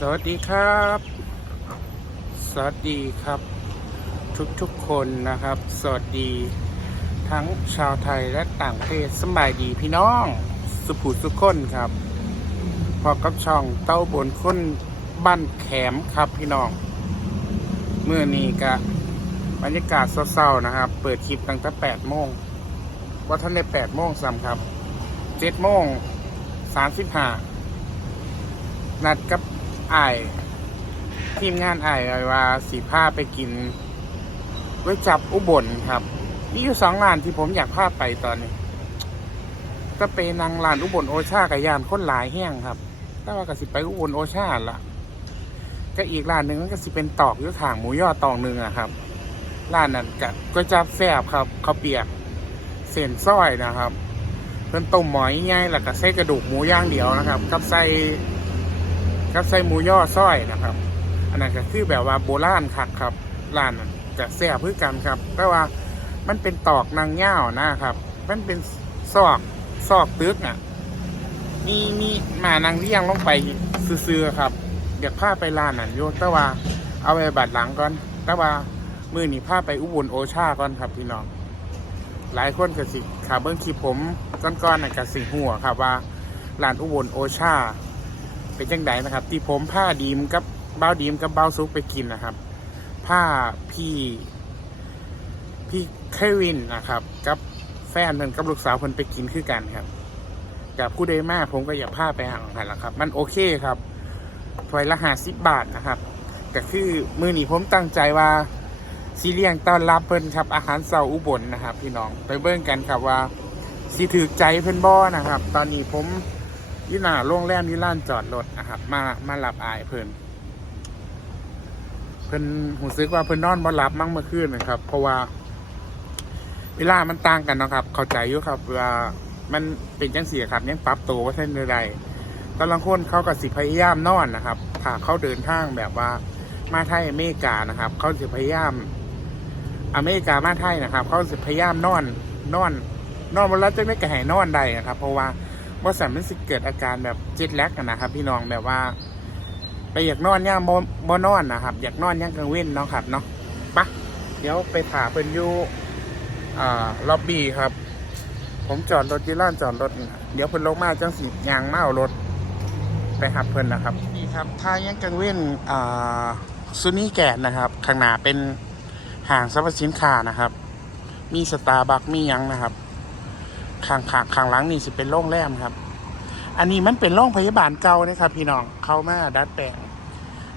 สวัสดีครับ สวัสดีครับ ทุกๆคนนะครับ สวัสดีทั้งชาวไทยและต่างประเทศสบายดีพี่น้อง สุภูสุขคนครับ พอกับช่องเต้าบนค้นบ้านแขมครับพี่น้อง เมื่อนี้กะบรรยากาศเศร้าๆนะครับ เปิดคลิปตั้งแต่8โมงว่าท่านได้8โมงซ้ำครับ7โมง35นัดกับ อ้ายทีมงานไอ้ายไว้ว่าสีผ้าไปกินไว้จับอุบลครับมีอยู่สองร้านที่ผมอยากพาไปตอนนี้ก็ไปนางร้านอุบลโอชากับยานค้นหลายแห้งครับแต่ว่าก็สิไปอุบลโอชาละก็อีกร้านหนึ่งก็สิเป็นตอกยุทางหมูยอตอกหนึ่งอะครับร้านนั้นกับก๋วยจับแซ่บครับเขาเปียกเส้นส้อยนะครับเพิ่นต้มหมอยง่ายแล้วก็ใส่กระดูกหมูย่างเดียวนะครับ กับใส่ กับใส่หมูย่อส้อยนะครับ อันนั้นก็คือแบบว่าโบราณคักครับร้านจะแซ่บพื่อกันครับแต่ว่ามันเป็นตอกนางเง่านะครับ มันเป็นซอกซอกตึกอะมีมีมานางเลี้ยงลงไปซื่อๆครับอยากพาไปร้านนั้นโยแต่ว่าเอาไปบัดหลังก่อนแต่ว่ามือนี่พาไปอุบลโอชาก่อนครับพี่น้องหลายคนก็สิขาเบิ้งคลิปผมก้อนๆน่ะกับสิหัวครับว่าร้านอุบลโอชา เป็นจังไดนะครับ ที่ผมผ้าดีมกับเบ้าดีมกับเบ้าซุกไปกินนะครับ ผ้าพี่พี่เควินนะครับ กับแฟนเพิ่นกับลูกสาวเพิ่นไปกินคือกันครับกับผู้ใดมากผมก็อยากผ้าไปห่างกันละครับ มันโอเคครับถ้วยละห้าสิบบาทนะครับก็คือมือหนีผมตั้งใจว่าสีเลียงต้อนรับเพิ่นครับ อาหารเสาอุบลนะครับ พี่น้องไปเบิ่งกันครับว่าสีถือใจเพิ่นบ่นะครับ ตอนนี้ผม ยี่หนาโรงแรมอยี่ล้านจอดรถนะครับ มามาหลับอายเพิ่นเพิ่นหูซึกว่าเพิ่นนอนบ่หลับมั่งเมื่อคืนนะครับ เพราะว่า เวลามันต่างกันนะครับ เข้าใจอยู่ครับว่ามันเป็นจังสีครับยังปรับตัวว่าเส้นใดๆตอนลังคนเขาก็สิพยายามนอนนะครับ ถ้าเขาเดินทางแบบว่ามาไทยอเมริกานะครับ เขาสิพยายาม อเมริกามาไทยนะครับ เขาสิพยายามนอนนอน นอนวันละจะไม่กระหายนอนใดนะครับ เพราะว่า ว่าสันมันสิเกิดอาการแบบเจ็ดแลกนะครับ พี่น้องแบบว่า ไปอยากนอนย่างบบนอนนะครับ อยากนอนย่างกลางเว้นเนาะครับเนาะปะเดี๋ยวไปถาเพิ่นอยู่อ่าล็อบบี้ครับ ผมจอดรถที่ร้านจอดรถ เดี๋ยวเพิ่นลงมาจังสิยางมาเอารถ ไปหับเพิ่นนะครับนี่ครับทางยังกลางเว้นอ่าซุนี่แกนนะครับ ข้างหน้าเป็นห้างสรรพสินค้านะครับ มีสตาร์บัคมียังนะครับ ข้างข้างข้างหลังนี่สิเป็นโรงแรมครับ อันนี้มันเป็นโรงพยาบาลเก่านะครับ พี่น้องเข้ามาดัดแปลง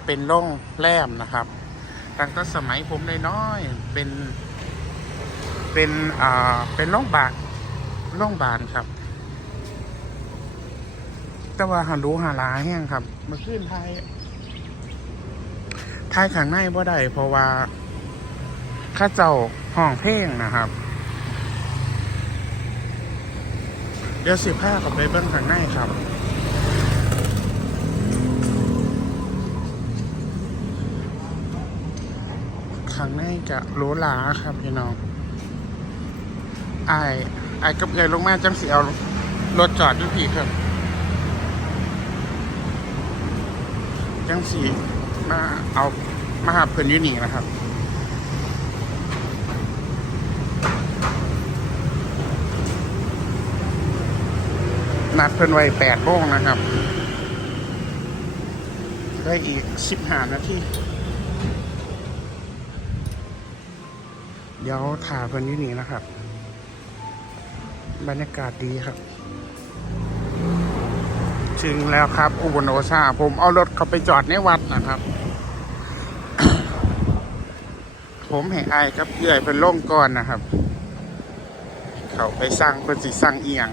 เป็นโรงแรมนะครับตั้งแต่สมัยผมน้อยๆเป็น เป็นอ่าเป็นโรงพยาบาลโรงพยาบาลครับ แต่ว่าหารู้หาลาแห้งครับมาขึ้นไทยไทยข้างในบ่ได้เพราะว่าข้าเจ้าห้องเพลงนะครับ เดี๋ยวสิผ้ากับไปเบิ้งข้างในครับข้างในจะโลหลาครับพี่น้องไอ้ไอ้ายกับเอยลงมาจังสิเอารถจอดอยู่พี่ครับจังสีมาเอามาหาเพื่อนอยูนี่นะครับ นัดเพื่อนไว้แปดโมงนะครับ ได้อีกสิบห้านาทีเดี๋ยวถ่ายเพื่อนอยูนี่นะครับ บรรยากาศดีครับ ถึงแล้วครับ อุบลโอชาผมเอารถเขาไปจอดในวัดนะครับผมให้อายครับเอื่อยเป็นล่งก่อนนะครับ เขาไปสั่งเป็นสิสั่งเอียง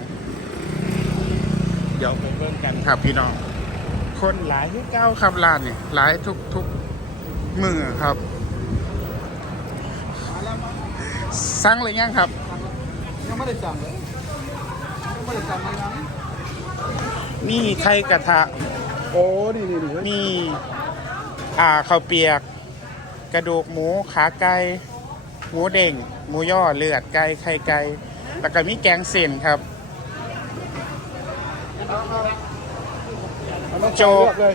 เดี๋ยวไปเบิ่งกันครับพี่น้อง คนหลายที่เก้าครับร้านนี่หลายทุกทุกมือครับสั่งเลยยังครับ ยังไม่ได้สั่งเลยยังไม่ได้สั่งเลยนะมีไข่กระทะ โอ้ดีดีดีมีอ่าข้าวเปียก กระดูกหมูขาไก่หมูเด้งหมูย่อเลือดไก่ไข่ไก่แล้วก็มีแกงเส้นครับ โจ๊กเลย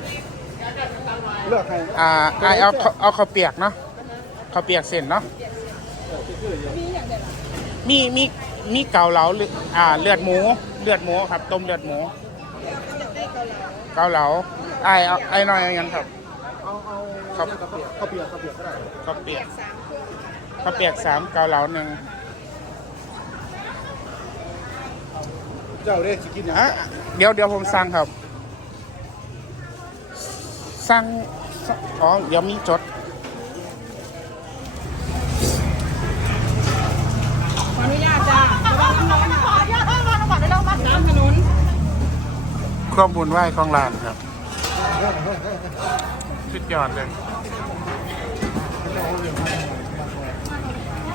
เลือกใครอ่าไอายเอาข้าวเอาข้าวเปียกเนาะข้าวเปียกเส้นเนาะมีมีมีเกาเหลาหรืออ่าเลือดหมู เลือดหมูครับ ต้มเลือดหมู เกาเหลาไอายเอาไอายหน่อยอย่างนั้นครับเอาเอาครับข้าวเปียกข้าวเปียกข้าวเปียกก็ได้ข้าวเปียกข้าวเปียกสามเกาเหลาหนึ่ง เจ้าได้สิกินยังอะเดี๋ยวเดี๋ยวผมสั่งครับ สั่งอ๋อเดี๋ยวมีจดขออนุญาตจ้าระวังน้ำร้อนขออนุญาตให้มาระวังได้แล้วมาตามถนนข้อมูลไหว้ของร้านครับสุดยอดเลย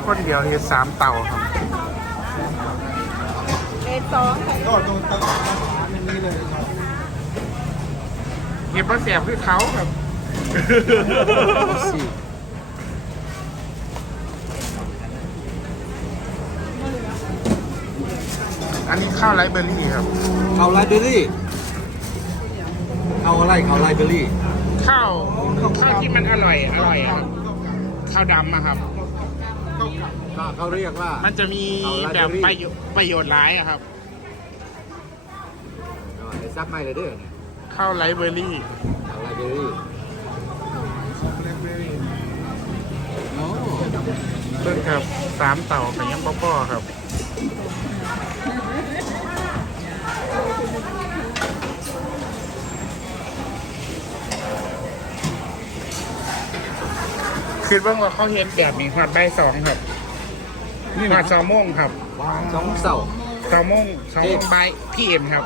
คนเดียวเฮ็ดสามเต่าครับ เลนสองค่ะก็ตรงตรงอย่างนี้เลยครับเก็บมาแสบคือเขาครับสี่อันนี้ข้าวไรเบอร์รี่ครับเขาไลเบอรี่เอาอะไรเขาไลเบอรี่ข้าวข้าวที่มันอร่อยอร่อยอะครับข้าวดำอะครับ เขาเรียกว่า มันจะมีข้าวไรแบเบบอรี่ประโยชน์ประโยชน์หลายอะครับไอ้ซับไม่เลยเด้อเนี่ยข้าวไรเบอร์รี่เขาไลเบอรี่โอ้เพิ่งครับสามเต่าเป็นยังป้อๆครับคิดว่าว่าเขาเห็นแบบนี้หอดใบายสองครับ หอดสองโมงครับสองเสาสองโมงสองโมงใบพี่เอ็มครับ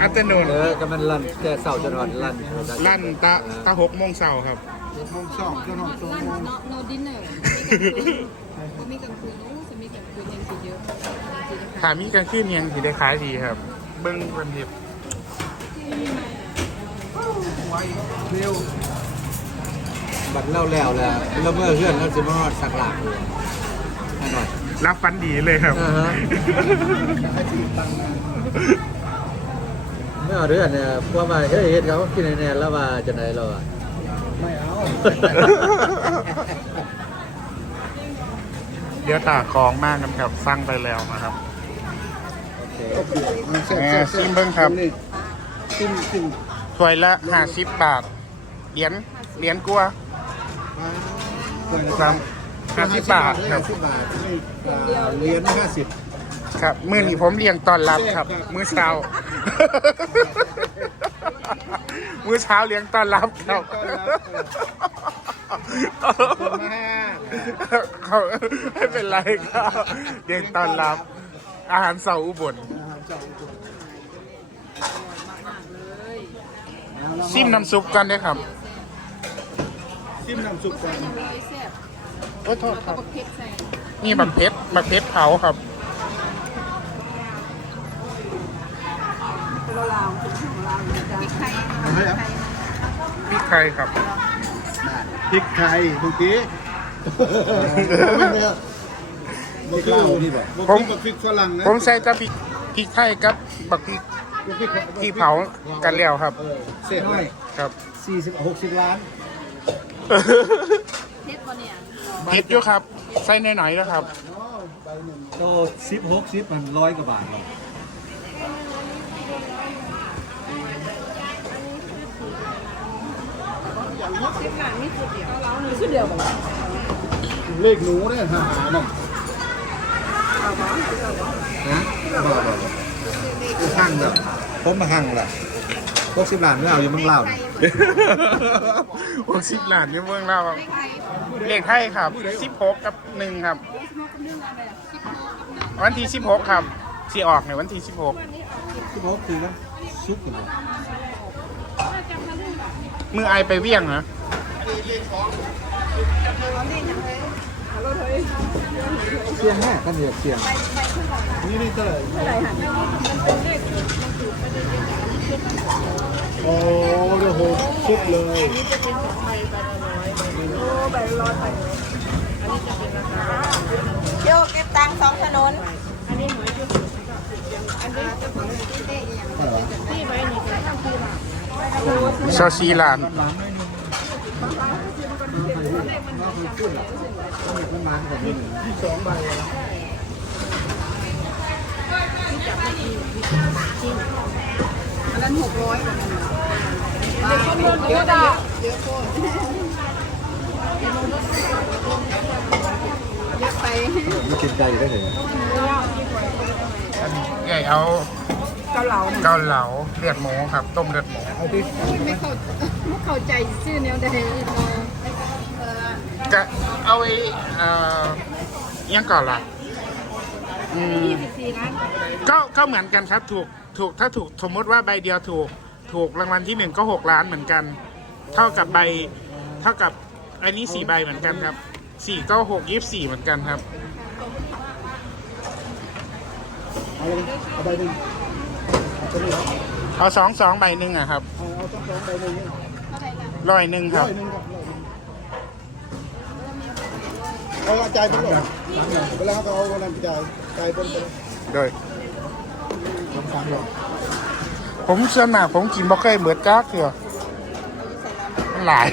อัตโนนเออก็มันลั่นแต่เสาจะนอนลั่นลั่นตะตะหกโมงเสาร์ครับโมงสองจะนอนสองร้านโมงโนโนดินเนอร์มีกลางคืนโอ้จะมีกลางคืนยังสิเยอะถามีการขึ้นยังสีได้ขายดีครับ เบิ้งวันเดียบเร็ว บัดเล่าแล้วแหละแล้วเมื่อเพื่อนเราจะมารอดสักหลักเลยแน่นอนรับฟันดีเลยครับ อ่าฮะ ไม่เอาเรื่องเนี่ยพวกมาเฮ้ยเฮ็ดเขากินแน่ๆแล้วว่าจะไหนเราอะไม่เอาเดี๋ยวตาคลองมากกันครับสร้างไปแล้วนะครับแหมซิมเบิ้งครับ ซิมซิมถ้วยละห้าสิบบาทเหรียญเหรียญกลัว ครับห้าสิบบาทครับ สิบบาทเหรียญห้าสิบครับ มือนี้ผมเลี้ยงตอนรับครับ มื้อเช้า มื้อเช้าเลี้ยงตอนรับครับเขาไม่เป็นไรครับเลี้ยงตอนรับ อาหารเสาอุบลซิมน้ำซุปกันด้วยครับ ซิมน้ำซุปกันเลยแซ่บโอ้โทษครับบักเผ็ดใส่นี่บักเพชรบักเพชรเผาครับพริกไทยพริกไทยครับ พริกไทยทุกทีไม่เล่านี่บ่ผมกับพริกฝรั่งนะผมใส่แต่พริกพริกไทยกับ บักพริกที่เผากันแล้วครับเสร็จน้อยครับ สี่สิบหกสิบล้าน เผ็ดปะเนี่ยเผ็ดอยู่ครับ ใส่หน่อยๆนะครับ โตสิบหกสิบมันร้อยกว่าบาทสิบหลังนี่คือเดียวเราหนึ่งคือเดียวแบบเลขหนูเนี่ยหาหน่อยนะบ่บ่บ่หั่งแบบผมมาหั่งแหละหกสิบล้านไม่เอาอยู่เมึงเล่าเนี่ย หกสิบล้านนี่เมืองเราครับเลขไทยครับสิบหกกับหนึ่งครับ วันที่สิบหกครับที่ออกในวันที่สิบหกสิบหกคือกันซุปกันบ่มือไอไปเวี่ยงนะเสียงแม่กันเหยียบเสียงนี่นี่เท่าไหร่เท่าไหร่หัน โอ้โหซุปเลยโยกเก็บตังค์สองถนนนี่ไว้นี่คือข้าวคือซอสซีลานหวานๆหน่อยหนึงเราเคยพูดหรอกต้องมีคนมาแบบนี้ที่สองใบ อันนั้นหกร้อยเยอะจ้ะเยอะไปไม่กินใจอยู่ได้เลยใหญ่เอาเกาเหลาเกาเหลาเลือดหมูครับ ต้มเลือดหมูไม่เข้าไม่เข้าใจชื่อแนวใดจะเอาไว้เอ่อยังก่อนล่ะก็ก็เหมือนกันครับถูก ถูกถ้าถูกสมมติว่าใบเดียวถูกถูกรางวัลที่หนึ่งก็หกล้านเหมือนกัน เท่ากับใบเท่ากับอันนี้สี่ใบเหมือนกันครับสี่ก็หกยี่สี่เหมือนกันครับเอาเลยเอาใบหนึ่งเอาตัวนี้เหรอเอาสองสองใบหนึ่งอะครับเอาเอาต้องสองใบหนึ่งเนี่ยร้อยหนึ่งคร้รัอบยหนึ่งครับร้อยหนึ่งเอาจ่ายเป็นหรอเวลาเขาเอาวันนั้นจ่ายจ่ายเป็นเป็นโดย สองสามหรอผมส่วนมากผมกินบ่เคยเหมือนจ้าเถื่อมันหลาย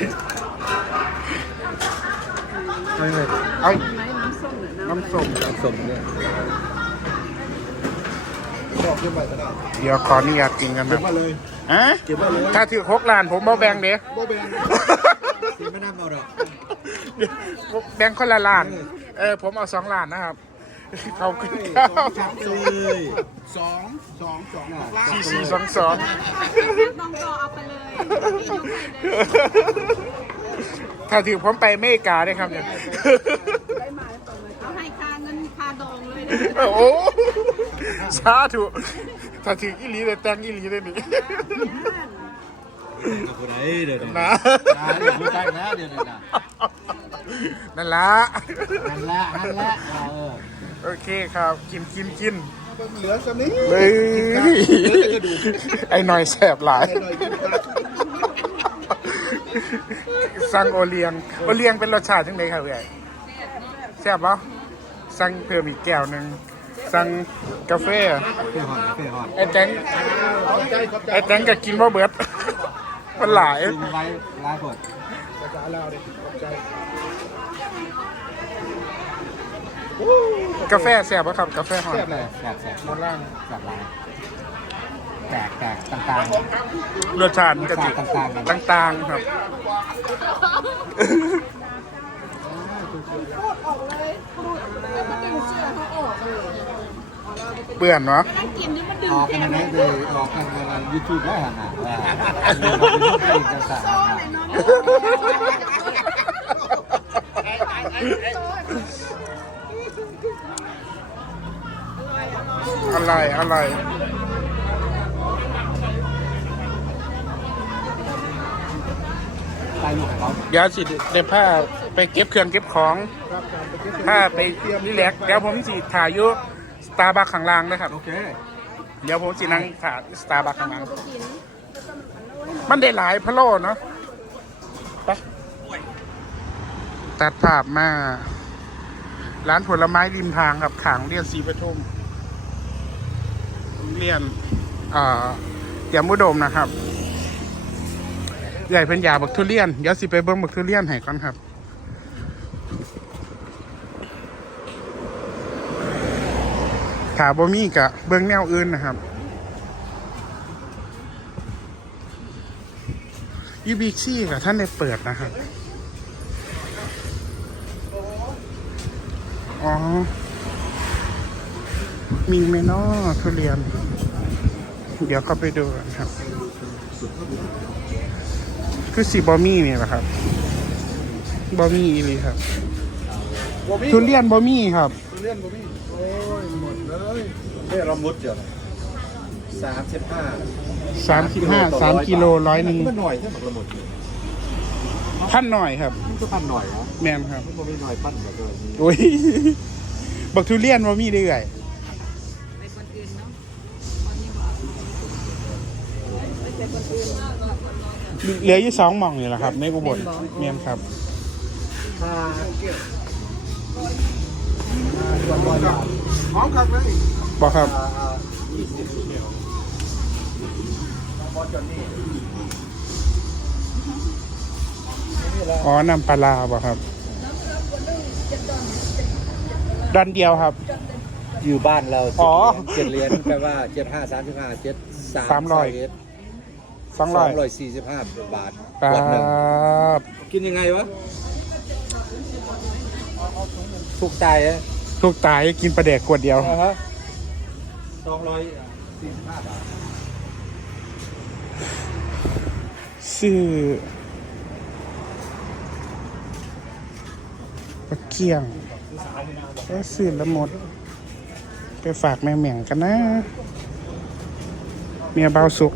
ไม่ไม่เอาไหนน้ำส้มเนี่ยน้น้ำส้มสมเนี่ยบอกเก็บไว้ก็ได้เดี๋ยวขออนุญาตกินกันเก็บนะไว้เลยอะเก็บไว้เลยถ้าถือหกล้านผมบ่แบ่งเด้โบเบนสีไม่น่าเอาหรอก แบ่งคนละล้าน เออผมเอาสองล้านนะครับ เขาขึ้นข้าวชัดเลยสองสองสองหกล้านสี่สี่สองสองำต้องก็เอาไปเลยยกให้เลยถ้าถือผมไปอเมริกาได้ครับเนี่ยเอาให้ค่าเงินค่าดองเลยนะโอ้สาธุถ้าถืออีหลีเลยแต่งอีหลีเลยนี่คนไหนเดี๋ยวนะรู้ใจแล้วเดี๋ยวนะ นั่นละนั่นแหละนั่นแหละเออโอเคครับ กินกินกินเหลือสนี้เลยไอ้หน่อยแสบหลายหน่อยกินกันสั่งโอเลียง โอเลียงเป็นรสชาติทั้งไดครับเอ้ยแซ่บปะสั่งเพิ่มอีกแก้วหนึ่งสั่งกาแฟเฟ่หอนเฟ่หอนไอ้แตงขอบใจขอบใจไอ้แตงก็กินบ่เบิดมันหลายดึงไว้ลายกด ภาษาลาวดิขอบใจ กาแฟแซ่บปะครับ กาแฟหอมแซ่บเลยแซ่บแซ่บด้านล่างแซ่บลายแตกแตกต่างรสชาติมันก็ติต่างๆต่างๆครับเปื่อนเนาะกินนี่มันดึๆงออกแก้กันมนะคือออกกันในยูทูบได้ขนาดว่าเป็นภาษา อ ร่อยอร่อยไปอยู่กับเขาเดี๋ยวสิเดี๋ยวผ้าไปเก็บเครื่องเก็บของผ้าไปรีแลกซ์เดี๋ยวผมสิถ่ายอยู่สตาร์บัคข้างล่างนะครับ โอเค เดี๋ยวผมสินั่งถ่ายสตาร์บัคข้างล่าง มันได้หลายพะโล่เนาะไปตัดภาพมา ร้านผลไม้ริมทางครับขางเรียนศรีปทุม เรียนเอ่อเตรียมอุดมนะครับใหญ่เป็นยาบักทุเรียน เดี๋ยวสิไปเบิ้งบักทุเรียนให้ก่อนครับขาบ่มีกะเบิ้งแนวอื่นนะครับยูบิชี่กับท่านได้เปิดนะครับ อ๋อ มีไหมเนาะทุเรียน เดี๋ยวเข้าไปดูกันครับ คือสีบอมี่นี่แหละครับ บอมี่อีหลีครับ บ่มีทุเรียนบอมี่ครับ ทุเรียนบ่มีโอ้ยหมดเลยเฮ้ยเรามุดเดี๋ยวสามสิบห้าสามสิบห้าสามกิโลร้อยหนึ่งมันหน่อยใช่ไหมเราหมดพันหน่อยครับ มันก็ปั้นหน่อยเหรอแมนครับมันไม่หน่อยปั้นแบบนี้โอ้ย บักทุเรียนบอมี่เรื่อย เหลืออยู่สองหม่องนี่แหละครับ ในอุบลเมียนครับถ้าวันร้อยบาทหอมคักเลยบอกครับยี่สิบเดียวพอจนนี่อ๋อน้ำปลาร้าบ่ครับดอนเดียวครับ อยู่บ้านเราอ๋อ เจ็ดเหรียญแปลว่าเจ็ดห้าสามสิบห้าเจ็ดสามสามร้อย สองสร้อองยร้อยสี่สิบห้าบาทครัขวดหนึ่งบกินยังไงวะถูกใจอะลูกตายกินปลาแดกขวดเดียวอ่าฮะสองร้อยสี่สิบห้าบาทซื้อปลาเกียงก็ซื้อละหมด ไปฝากแม่แหม่งกันนะ เมียเบาสุก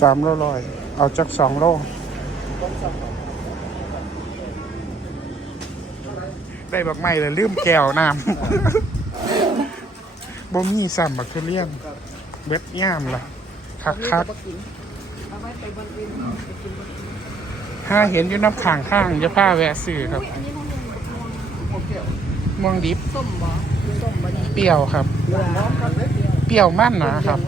สามโลลอย เอาจากสองโล ได้บักไม้เลยลืมแก้วน้ำบ่มีซ้ำบักทุเรียนเบ็ดย่ามล่ะ คักคัก ถ้าเห็นอยู่น้ำข้างข้างจะผ้าแวะซื้อครับม่วงดิบส้มบ่ส้มบ่นี่เปรี้ยวครับเปรี้ยวมั่นนะครับ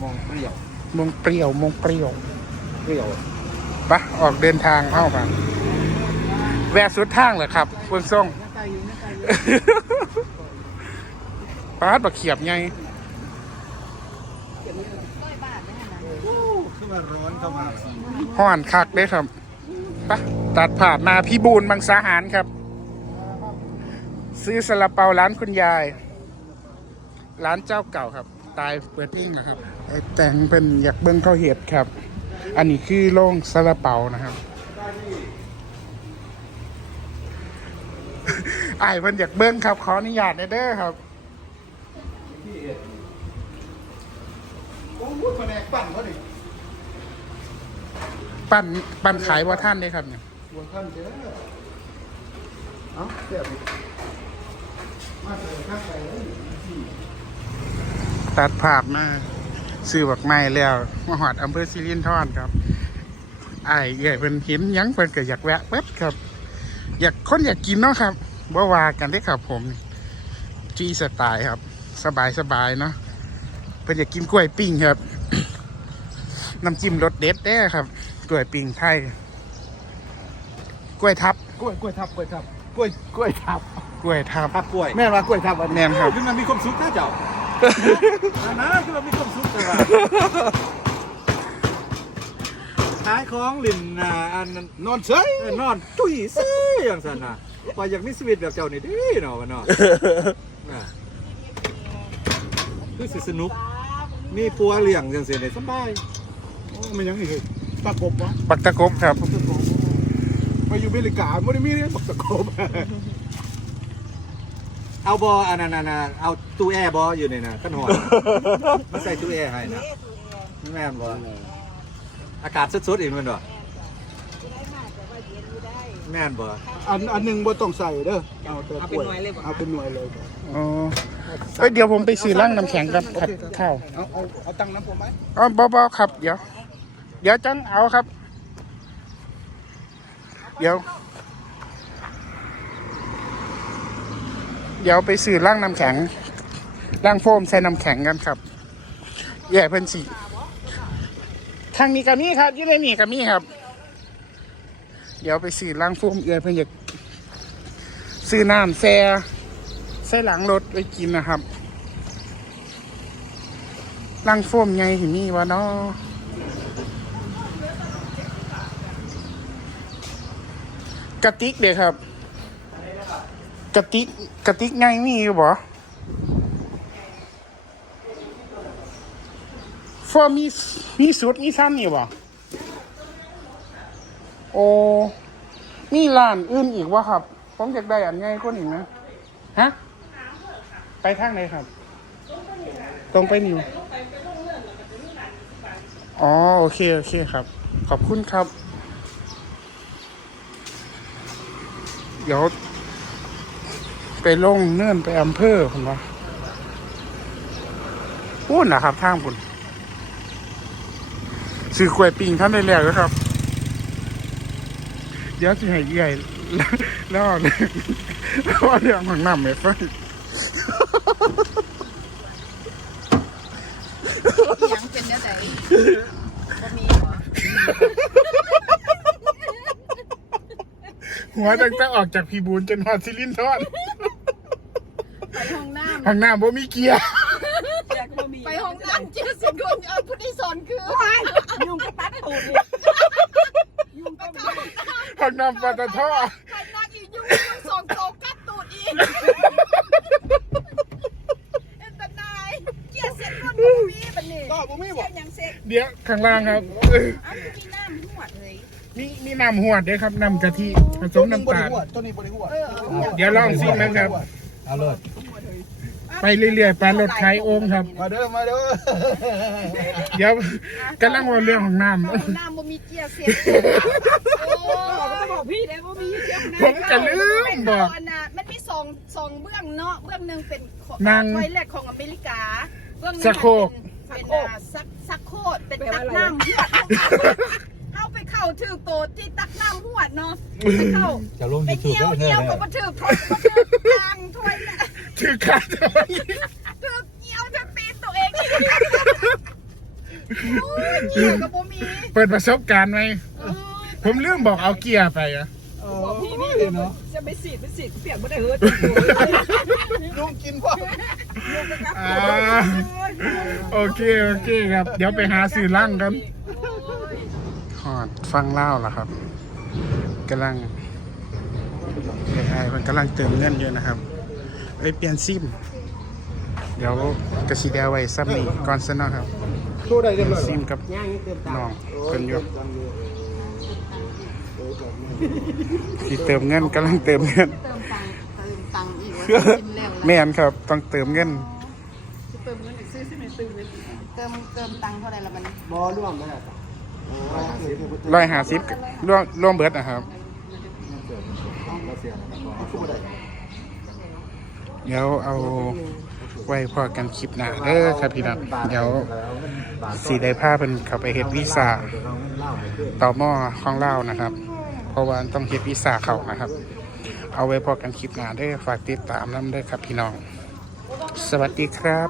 มองเปรี้ยวมงเปรี้ยวมงเปรี้ยวเปรี้ยวปะออกเดินทางเข้ากันแวะสุดทางเหรอครับคุณส่งไก่อยู่ไก่อยู่ปาดบักเขียบไง คือ ว่าร้อนเข้ามาห่อนคักเด้ครับปะตัดผ่านมาพี่บูนบางสาหารครับ ซื้อสลาเปาร้านคุณยาย ร้านเจ้าเก่าครับ ตายเปิดเองนะครับไอ้แต่งเป็นอยากเบิ้งข้าวเห็ดครับ อันนี้คือโล่งสลาเปานะครับไอ้ายเพิ่นอยากเบิ้งครับ ขออนุญาตหน่อยเด้อครับโอ้ยแผนกปั่นเขาดิ ปั้นปั้นขายว่าท่านได้ครับเนี่ยบนขั้นเจ้าเอ้าเดี๋ยวดิมาเจอข้างใส่เลยตัดภาพมาซื้อบักไม้แล้วมาหอดอำเภอสิรินธรครับไอ้ายใหญ่เพิ่นเห็นหยังเพิ่นก็อยากแวะเว็บครับ อยากคนอยากกินเนาะครับบ่ว่ากันได้อครับผมจีสไตล์ครับ สบายสบายๆเนาะเพิ่นอยากกินกล้วยปิ้งครับน้ำจิ้มรสเด็ดแด้ครับ กล้วยปิ้งไทย กล้วยทับ กล้วยกล้วยทับกล้วยทับกล้วยกล้วยทับกล้วยทับ ทับกล้วยแม่นว่ากล้วยทับอันแม่นครับ คือมันมีความสุขนะเจ้าอันนั้นคือมันมีความสุขแต่ว่าขายของลินอ่าอันนั้นนอนเฉยเออนอนจุ้ยซี่อย่างสันน่ะว่าอยากมีชีวิตแบบเจ้านี่ดีเนาะวะเนาะน่ะคือสิสนุกมีปัวเลี้ยงจังซี่นี่สบายโอ้มันยังอีกเลย ตะกบวะปักตะกบครับ ตะกบไปอยู่อเมริกาไม่ได้มีเรื่องตะกบเอาบออันนั้นน่ะนะเอาตู้แอร์บออยู่นี่นะขันหอนมาใส่ตู้แอร์ให้นะแม่นบออากาศสดๆอีกมันบ่แม่นบ่อันอันหนึ่งบ่ต้องใส่เด้อเอาแต่กล้วยเอาเป็นหน่วยเลยอ๋อเอ้ยเดี๋ยวผมไปซื้อร่างน้ำแข็งกับผัดข้าวเอาเอาเอาตังค์น้ำผมไหมอ๋อบอบอครับเดี๋ยว เดี๋ยวจังเอาครับ เดี๋ยว เดี๋ยวไปซื้อร่างน้ำแข็งร่างโฟมใส่น้ำแข็งกันครับ แย่เพิ่นสิทางนี้กับนี้ครับยี่ในนี่กับนี้ครับ เดี๋ยวไปซื้อร่างโฟมเอือยเพิ่นอยากซื้อน้ำแซ่ใส่หลังรถไว้กินนะครับร่างโฟมไงที่นี่วะเนาะ กระติกเด็กครับ กระติกกระติกไงมีอยู่บ่ฟอมีมีสุดมีซ้ำนี่บ่โอ้มีร้านอื่นอีกวะครับ ผมอยากได้อันไงคนอีกนะฮะไปทางไหนครับ ตรงไปนิวอ๋อ โอเค โอเคครับ ขอบคุณครับ เดี๋ยว ไปลงเนื่อนไปอำเภอคุณวะพูดนะครับทางคุณซื้อกล้วยปิ้งท่านได้แล้วนะครับ เดี๋ยวสิให้ใหญ่แล้วเอาเรื่องแล้วเอาเรื่องของน้ำไม่ฟังยังเป็นเนื้อไหนบ่มีเหรอ หัวตั้งแต่ออกจากพีบูนจนหอดซิลินทอดไปห้องน้ห้องน้ำบ่มีเกียร์ำไปห้องน้ำเจอสิคนเอาผู้ที่สอนคือยุ่งกับตัดตูดยุ่งกับเขาห้องน้ำปตทไปนักอียุ่งยุ่งสองโตกัดตูดอีกเอ็นตนายเกียร์เสร็จคนบ่มีบัดนี้ก็บ่มีบ่เกียร์ยังเสร็จเดี๋ยวข้างล่างครับเอาอยู่ที่น้ำหัวเลย มีมีน้ำหวดด้วยครับน้ำกะทิผสมน้ำตาลตัวนี้บ่ได้หัวเออเอาเดี๋ยวลองซิมนะครับ เอาเลยไปเรื่อยๆปลารถไถโอ่งครับ มาเด้อมาเด้อเดี๋ยวกำลังว่าเรื่องของน้ห้องน้ำบ่มีเกียร์เสร็จโอ้บอกพี่ได้บ่มีเกียร์ำผมจะลืมบอกอันน่ะมันมีสองสองเบื้องเนาะเบื้องหนึ่งเป็นของนางไวแลกของอเมริกา เบื้องหนึงสะโครกเป็นเป็นอ่าซักซักโคตรเป็นตักน้ำหวดเข้าไป เข้าถือโตดที่ตักน้ำหวดเนาะไปเข้าจะลงไปยูทูบเกี่ยวได้เกี่ยวเลกับยมาถือถอยมาถือกลางถ้วยน่ะถือขาดเอาไว้ถือเกี่ยวจะปีนตัวเองโอ้ยเกี่ยวกับโบมีเปิดประสบการณ์ไหม เออผมลืมบอกเอาเกียร์ไปอะบอกพี่นี่เนาะจะไปสีดไปสีดเปียกไม่ได้เฮ้ยลุงกินพ่ออ่าโอเค โอเคครับ เดี๋ยวไปหาสื่อล่างกันหอ ดฟังเล่าล่ะครับกำลังไอ้มันกำลังเติมเงินอยู่นะครับเอ้ยเปลี่ยนซิม เดี๋ยวกระสีแดวไว้ซ้ำนี่ก่อนซะเนาะครับตัวใดเรียบร้อยซิมกับน้องเป็นอยู่ที่เติมเงินกำลังเติมเงินเติมตังค์เติมตังค์อีกว่ากินแล้วแม่นครับต้องเติมเงินเติมเงินอีกซื้อซื้อไม่ซื้อเติมเติมตังค์เท่าไหร่ละมันบ่ร่วมแล้วร้ อยห้าสิบร่วมร่วมเบิดนะครับเดี๋ยวเอาไว้พอกันคลิปหน้าเด้อครับพี่น้องเดี๋ยวสีได้ผ้าเป็นเขาไปเฮ็ดวีซ่าต่อหม้อข้องเล่านะครับ เพราะว่าต้องเฮ็ดวีซ่าเขานะครับ เอาไว้พอกันคลิปหน้าเด้อฝากติดตามน้ำเด้อครับพี่น้อง สวัสดีครับ